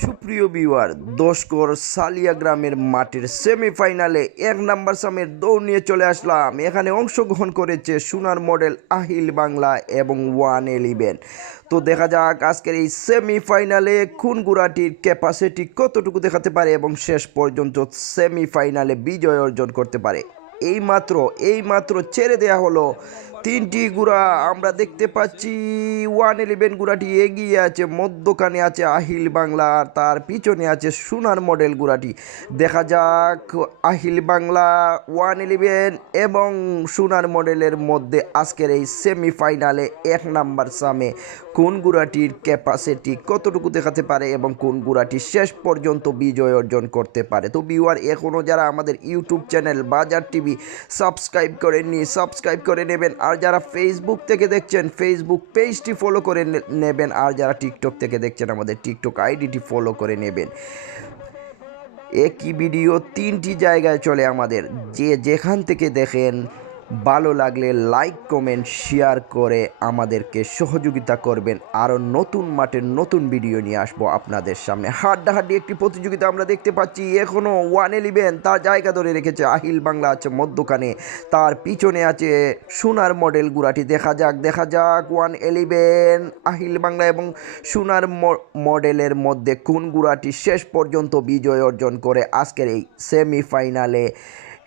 সুপ্রিয় বিওয়ার দশকর সালিয়া গ্রামের মাটির সেমিফাইনালে এক নাম্বার সামের দৌড় নিয়ে চলে আসলাম। এখানে অংশগ্রহণ করেছে সোনার মডেল আহিল বাংলা এবং ওয়ান এলিভেন তো দেখা যাক আজকের এই সেমিফাইনালে খুনগুড়াটির ক্যাপাসিটি কতটুকু দেখাতে পারে এবং শেষ পর্যন্ত সেমিফাইনালে বিজয় অর্জন করতে পারে। এই মাত্র এই মাত্র ছেড়ে দেয়া হলো। তিনটি গুড়া আমরা দেখতে পাচ্ছি। ওয়ান ইলেভেন গুড়াটি এগিয়ে আছে, মধ্যখানে আছে আহিল বাংলা আর তার পিছনে আছে সোনার মডেল গুড়াটি। দেখা যাক আহিল বাংলা ওয়ান ইলেভেন এবং সোনার মডেলের মধ্যে আজকের এই সেমিফাইনালে এক নাম্বার সামে কোন গুড়াটির ক্যাপাসিটি কতটুকু দেখাতে পারে এবং কোন গুড়াটি শেষ পর্যন্ত বিজয় অর্জন করতে পারে। তো বিওয়ার এখনও যারা আমাদের YouTube channel Bazar TV subscribe করেননি সাবস্ক্রাইব করে নেবেন। আর যারা ফেসবুক থেকে দেখছেন ফেসবুক পেজটি ফলো করে নেবেন। আর যারা টিকটক থেকে দেখছেন, আমাদের টিকটক আইডিটি ফলো করে নেবেন। একই ভিডিও তিনটি জায়গায় চলে আমাদের। যে যেখান থেকে দেখেন ভালো লাগলে লাইক কমেন্ট শেয়ার করে আমাদেরকে সহযোগিতা করবেন। আরও নতুন মাঠের নতুন ভিডিও নিয়ে আসব আপনাদের সামনে। হাড্ডাহাড্ডি একটি প্রতিযোগিতা আমরা দেখতে পাচ্ছি। এখনও ওয়ান এলিভেন তার জায়গা ধরে রেখেছে আহিল বাংলা আছে মধ্যখানে। তার পিছনে আছে সোনার মডেল গুড়াটি। দেখা যাক দেখা যাক ওয়ান এলিভেন আহিল বাংলা এবং সোনার মডেলের মধ্যে কোন গুড়াটি শেষ পর্যন্ত বিজয় অর্জন করে। আজকের এই সেমিফাইনালে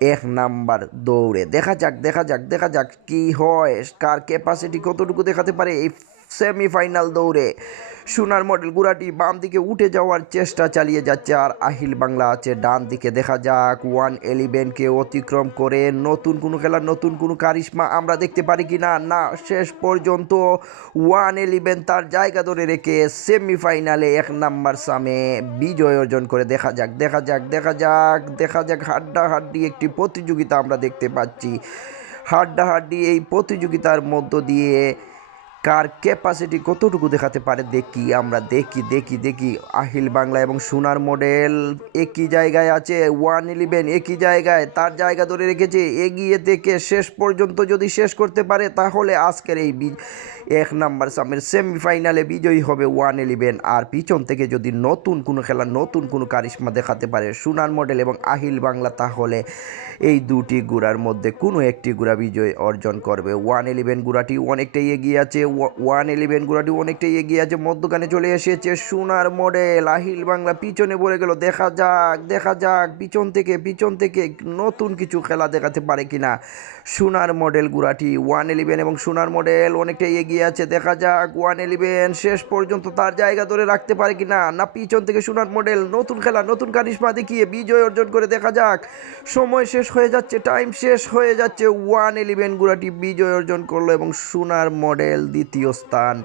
এক নাম্বার দৌড়ে। দেখা যাক দেখা যাক দেখা যাক কি হয়। কার ক্যাপাসিটি কতটুকু দেখাতে পারে এই সেমিফাইনাল দৌড়ে? সোনার মডেল গুড়াটি বাম দিকে উঠে যাওয়ার চেষ্টা চালিয়ে যাচ্ছে, আর আহিল বাংলা আছে ডান দিকে। দেখা যাক, ওয়ান এলিভেনকে অতিক্রম করে নতুন কোনো খেলার নতুন কোনো কারিশমা আমরা দেখতে পারি কি না? না, শেষ পর্যন্ত ওয়ান এলিভেন তার জায়গা ধরে রেখে সেমিফাইনালে এক নাম্বার সামে বিজয় অর্জন করে। দেখা যাক দেখা যাক দেখা যাক দেখা যাক হাড্ডাহাড্ডি একটি প্রতিযোগিতা আমরা দেখতে পাচ্ছি। হাড্ডাহাড্ডি এই প্রতিযোগিতার মধ্য দিয়ে কার ক্যাপাসিটি কতটুকু দেখাতে পারে? দেখি, আমরা দেখি দেখি দেখি। আহিল বাংলা এবং সোনার মডেল একই জায়গায় আছে ওয়ান ইলেভেন একই জায়গায়, তার জায়গা ধরে রেখেছে, এগিয়ে থেকে শেষ পর্যন্ত যদি শেষ করতে পারে, তাহলে আজকের এই বি- এক নাম্বার সামের সেমিফাইনালে বিজয়ী হবে ওয়ান ইলেভেন আর পিছন থেকে যদি নতুন কোনো খেলা, নতুন কোনো কারিশ্মা দেখাতে পারে সোনার মডেল এবং আহিল বাংলা, তাহলে এই দুটি গুড়ার মধ্যে কোনো একটি গুড়া বিজয় অর্জন করবে। ওয়ান ইলেভেন গুড়াটি অনেকটাই এগিয়ে আছে ওয়ান ইলেভেন গুড়াটি অনেকটাই এগিয়ে আছে, মধ্যখানে চলে এসেছে সোনার মডেল। আহিল বাংলা পিছনে পড়ে গেল, দেখা যাক দেখা যাক, পিছন থেকে পিছন থেকে নতুন কিছু খেলা দেখাতে পারে কিনা। সোনার মডেল গুড়াটি ওয়ান ইলেভেন এবং সোনার মডেল অনেকটাই এগিয়ে আছে, দেখা যাক ওয়ান ইলেভেন শেষ পর্যন্ত তার জায়গা ধরে রাখতে পারে কিনা। না, পিছন থেকে সোনার মডেল, নতুন খেলা, নতুন কারিশমা দেখিয়ে বিজয় অর্জন করে দেখা যাক। সময় শেষ হয়ে যাচ্ছে টাইম শেষ হয়ে যাচ্ছে, ওয়ান ইলেভেন গুড়াটি বিজয় অর্জন করল এবং সোনার মডেল দ্বিতীয় স্থান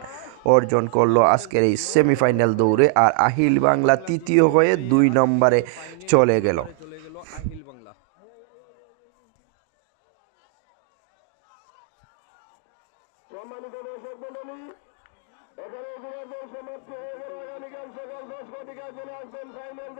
অর্জন করল আজকের এই সেমিফাইনাল দৌড়ে আর আহিল বাংলা তৃতীয় হয়ে দুই নম্বরে চলে গেল। বিনোদন হয়ে গেল আগামীকাল সকাল চলে আসবেন ফাইনাল